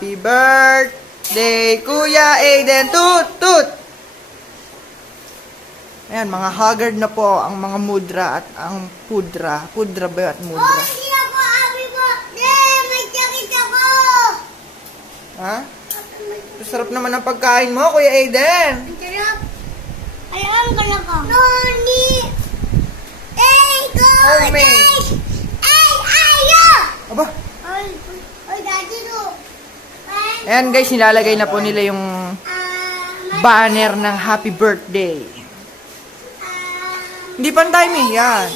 Happy birthday, Kuya Aiden. Toot, toot. Ayan, mga haggard na po ang mga mudra at ang pudra. Pudra ba at mudra? Oh, hindi ako happy birthday! May sakit ako! Ha? Sarap naman ang pagkain mo, Kuya Aiden. Ang sarap. Alam ko na ko. Noni! Go! Homemade. Ayo! Aba. Ay, daddy do. Ayan guys, nilalagay na po nila yung banner ng happy birthday. Hindi pantay eh. Yan.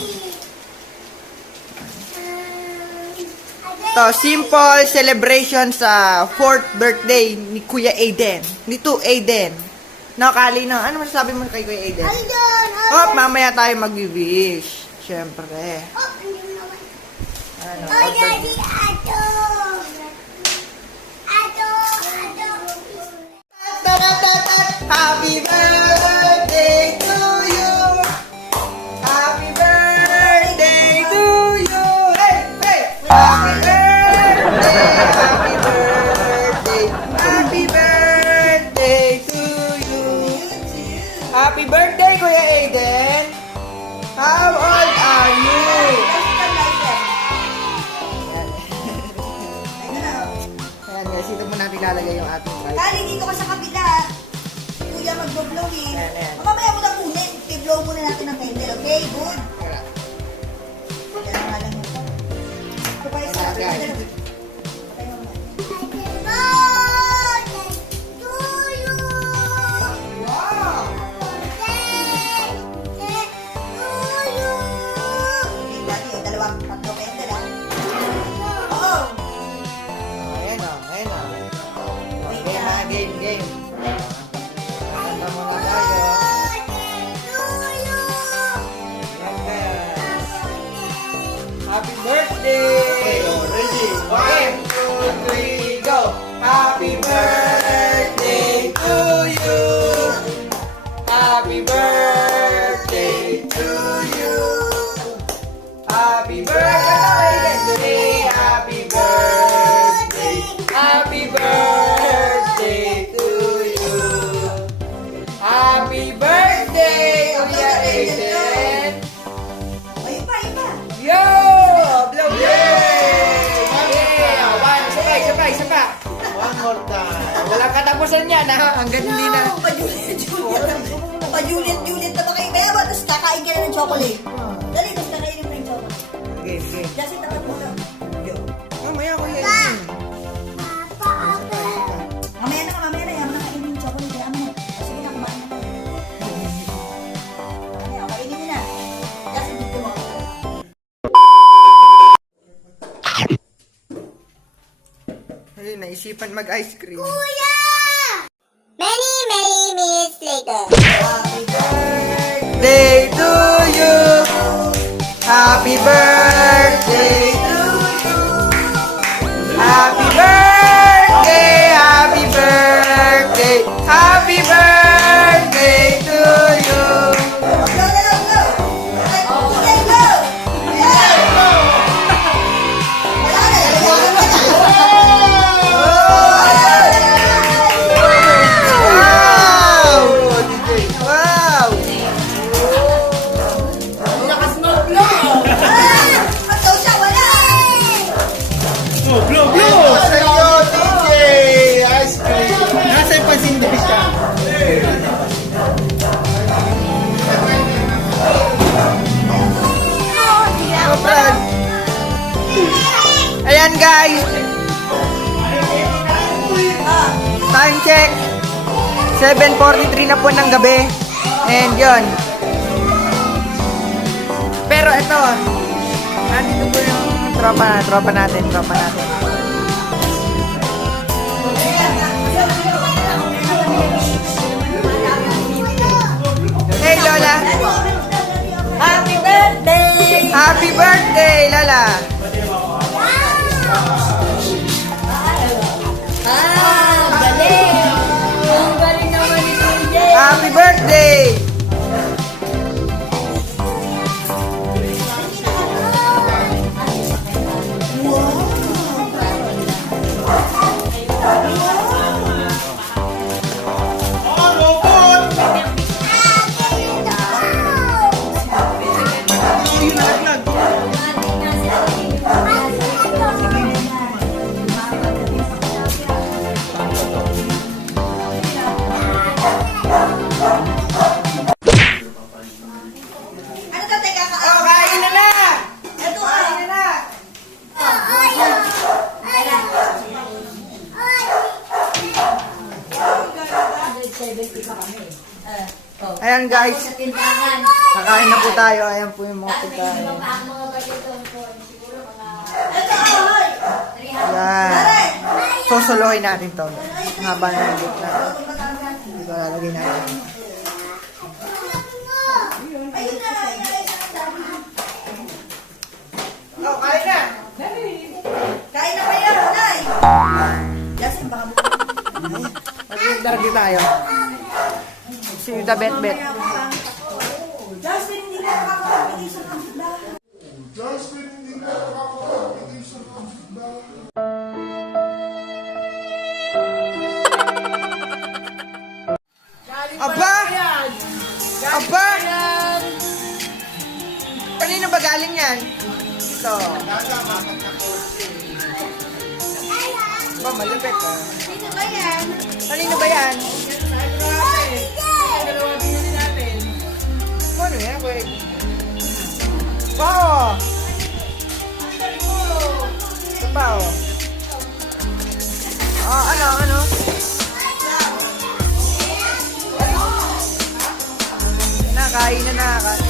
To, simple celebration sa 4th birthday ni Kuya Aiden. Ni to Aiden. Nakakali na. Ano masasabi mo kay Kuya Aiden? Ay, doon. Oh, mamaya tayo mag-wish. Siyempre. Oh, hindi naman. Ano? Oh, daddy, ato. Ato, ato. Happy birthday to you. Happy birthday to you. Hey, hey. Happy birthday. Happy birthday. Happy birthday to you. Happy birthday, Kuya Aiden. How old are you? Ayan guys, ito mo natin lalagay yung ating rice. Kali dito ka sa kabila. Kuya mag-blow eh. Ayan. Mamaya mo na kunin. I-blow muna natin ng candle, okay? Good. Kaya nga lang yun. Ito pa isa. Ayan, guys. Patay mo muna. Birthday to you. Wow! Birthday to you. Okay, dati yung dalawang tatlo candle ah. Oo. Ayan o, ayan o. Game na, game, game. Kanta muna tayo. Ayan guys. Happy birthday! Ready? Okay. 1, 2, 3, go! Happy birthday to you! Happy birthday to you! Happy birthday today! Happy birthday! Happy birthday to you! Happy birthday, Kuya Aiden! Ay, iba, iba. Yo! Blow, blow! Yeah! One, sabay. One more time. Walang katapusan yan, ha? Hanggang hindi na. Pa-Juliet na ba kayo? Kaya ba? Tapos kakain ka na ng chocolate. Dali, tapos kakainin mo yung chocolate. Game, game. Kasi tapat mo na. Yo. Mamaya, Kuya Aiden. Mamaya na, yaman na kainin yung chocolate. Kaya mo. Sige na, kumain na. Mamaya, kainin mo na. Kasi dito mo. Ay, naisipan mag-ice cream. Kuya! Many minutes later. Happy birthday to you. Happy birthday to you. Happy birthday, happy birthday, happy birthday to you. Go, go, go! Go! Go! Wow! Wow! Pagdaw siya, wala! Sa iyo, DJ! Ice cream! Nasa yung pasinder siya. Oh, Brad. Ayan guys! Time check! 7:43 na po ng gabi. And yun. Pero ito, nandito po yung tropa natin. Hey Lola! Happy birthday! Happy birthday, Lola! Galing! Ang galing naman ni DJ! Happy birthday! 70 pa kami. Oh. Ayan guys, Sa tindahan. kakain na po tayo. Ayan po yung mga Tapos may pagkain. iba pa ang mga budget doon. Siguro mga... Ayan. Susuluhin natin to. Ang haba na yung book na. Dito lalagay natin. Oh, kain na! Kain na kayo, Nay! Justin, baka mo. Mag-interview tayo. Si The Bet Bet. Justin, hindi ka makakapagpigil sa pagda. Aba! Aba! Kanino ba galing yan? Ito. Ba, malupit ah. Dito ba yan? Kanino ba yan? Ano yan? Wait. Wow! Ito pa oh. Ano? Nakain na nakain.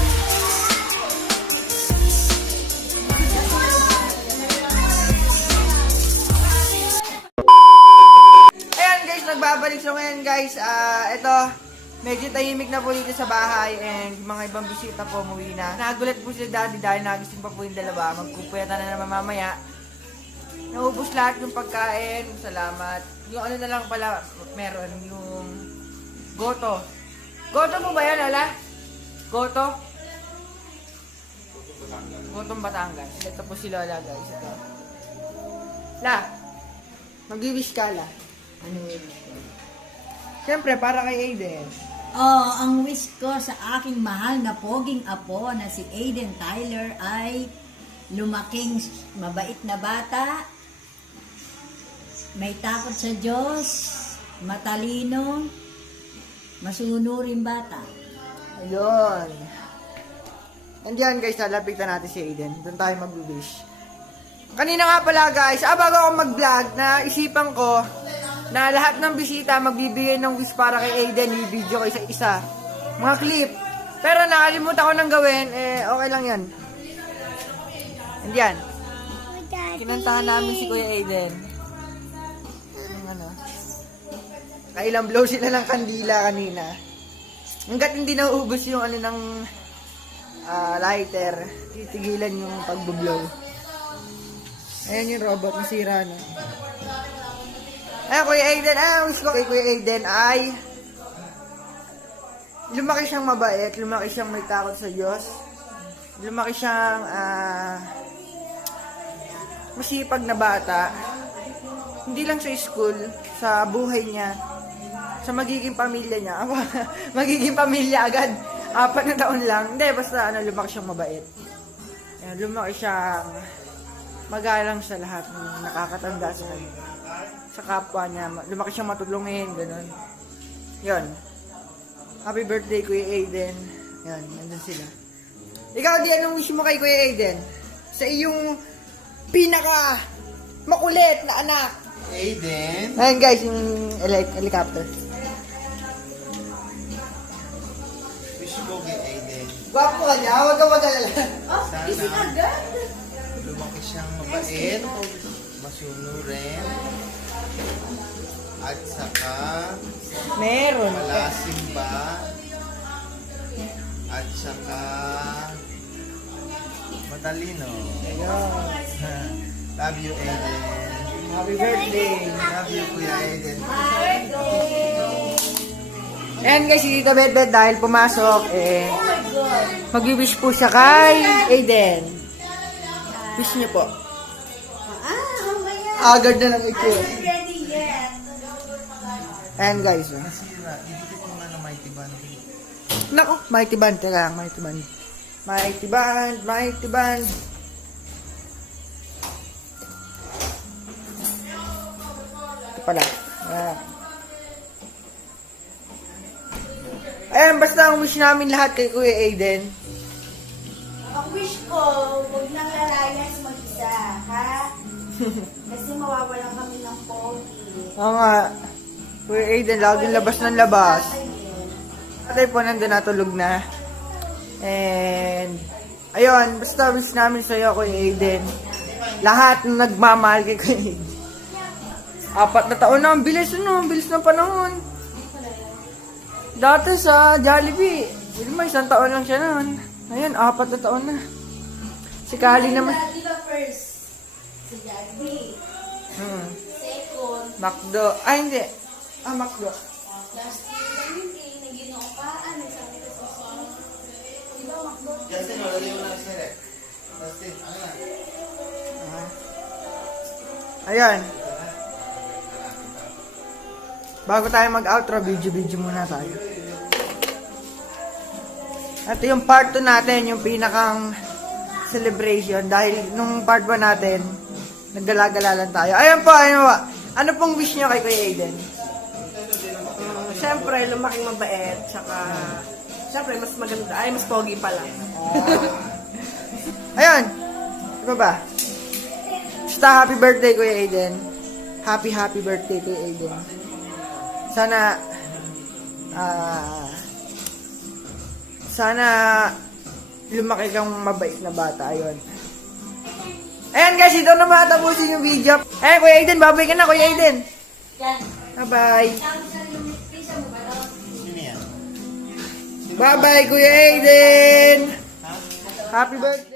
Ayan guys, nagbabalik. So ngayon guys, ito, medyo tahimik na po dito sa bahay and mga ibang bisita po umuwi na. Nagulat po si Daddy dahil nagising pa po yung dalawa. Magpupuyatan na naman mamaya. Naubos lahat yung pagkain. Salamat. Yung ano na lang pala meron, yung goto. Goto mo ba yan, Lola? Goto? Gotong Batangas. Ito po si Lola, guys. Ito. La, mag-wish ka, La. Ano yung wish ko? Siyempre, para kay Aiden. Oh, ang wish ko sa aking mahal na poging apo na si Aiden Tyler ay lumaking mabait na bata, may takot sa Diyos, matalino, masunuring bata. Ayun. And yan guys, lalapitan natin si Aiden. Doon tayo mag-wish. Kanina nga pala guys, bago ako mag-vlog, naisipan ko na lahat ng bisita magbibigay ng wish para kay Aiden. I-video ko isa-isa. Mga clip. Pero nakalimutan ko nang gawin, okay lang yan. And yan. Kinantahan namin si Kuya Aiden. Yung ano. Kailang blow sila ng kandila kanina. Hanggat hindi nauubos yung ano ng lighter, titigilan yung pagbublow. Ayan yung robot, nasira na. Ayan, Kuya Aiden, wish ko kay Kuya Aiden ay lumaki siyang mabait, lumaki siyang may takot sa Diyos, lumaki siyang masipag na bata, hindi lang sa school, sa buhay niya, sa magiging pamilya niya. Magiging pamilya agad. 4 na taon lang. Hindi, basta lumaki siyang mabait. Ayan, lumaki siyang magalang sa lahat ng nakakatanda sa kanya. Sa kapwa niya. Lumaki siyang matulungin, gano'n. Yun. Happy birthday, Kuya Aiden. Yan, nandun sila. Ikaw, di anong wish mo kay Kuya Aiden? Sa iyong pinaka makulit na anak. Aiden. Ayan guys, yung helicopter. Wish ko kay Aiden. Gwapo ka niya, huwag ka mag-alala. Sana lumaki siyang mabait, masunurin, at saka Meron. malasimba, at saka matalino. Ayun. Love you, Aiden. Happy birthday. Love you, Kuya Aiden. Ayan guys, si Tita Bet dahil pumasok, mag-wish po siya kay Aiden. Wish niyo po. Agad na lang ito. Ready yet? Ayan guys. Nasira, didikit mo nga na mighty band. Naku, mighty band. Teka lang, mighty band. Mighty band, mighty band. Ito pala. Ayan. Ayan, basta ang wish namin lahat kay Kuya Aiden. Ang wish ko, huwag nang lalayas mag-isa, ha? Kasi mawawalan kami ng pogi. Oo nga. Kuya Aiden, laging labas ng labas. Tatay po nandun natulog na. And, ayun, basta wish namin sa'yo, Kuya Aiden. Lahat ng nagmamahal kay Kuya Aiden. 4 na taon na, ang bilis ano, ang bilis ng panahon. Dati sa Jollibee, hindi mo, 1 taon lang siya noon. Ayun, 4 na taon na. Si Kali naman. Di ba first? Si Jollibee. Second. McDo. Ay, hindi. McDo. Last year lang yun eh. Nag-inuupaan. Nagsabi ko sa song. Di ba McDo? Justin, wala yung lang siya eh. Justin, ano na? Ayun. Bago tayo mag-outro, video muna tayo. Ito yung part 2 natin, yung pinakang celebration. Dahil nung part 1 natin, naggala-gala lang tayo. Ayun po, ayun po. Ano pong wish nyo kay Kuya Aiden? Siyempre, lumaking mabait, tsaka, siyempre, mas maganda, ay, mas pogi pala. Ayun. Diba ba? Basta happy birthday, Kuya Aiden. Happy birthday, Kuya Aiden. Sana lumaki kang mabait na bata. Ayun. Ayan guys, ito na matapusin yung video. Eh, Kuya Aiden, babay ka na, Kuya Aiden. Bye-bye. Sino yan? Bye-bye, Kuya Aiden. Happy birthday.